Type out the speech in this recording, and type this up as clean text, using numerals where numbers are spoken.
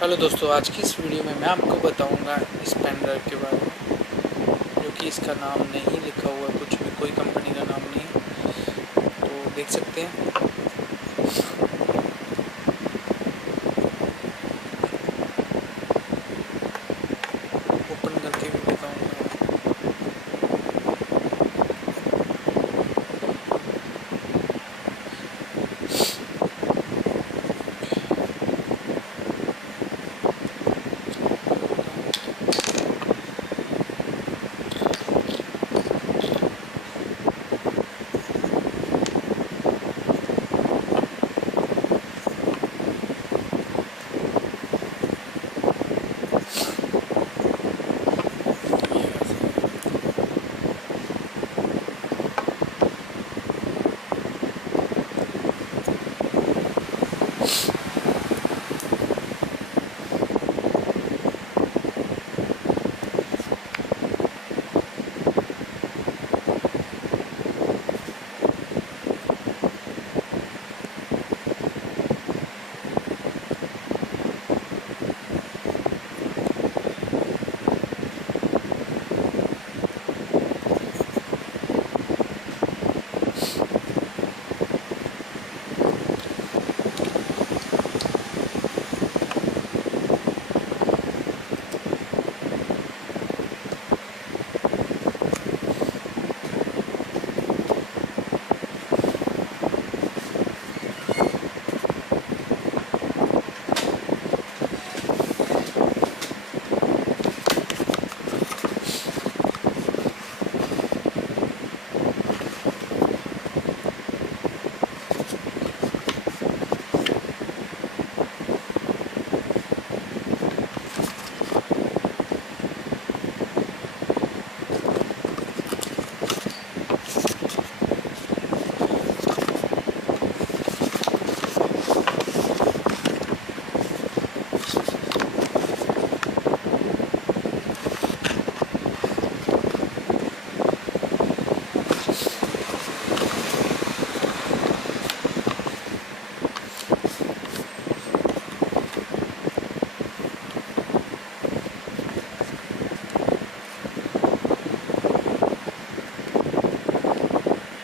Hello दोस्तों, आज की इस वीडियो में मैं आपको बताऊंगा इस पेन ड्राइव के बारे में, जो कि इसका नाम नहीं लिखा हुआ कुछ भी, कोई कंपनी का नाम नहीं। तो देख सकते हैं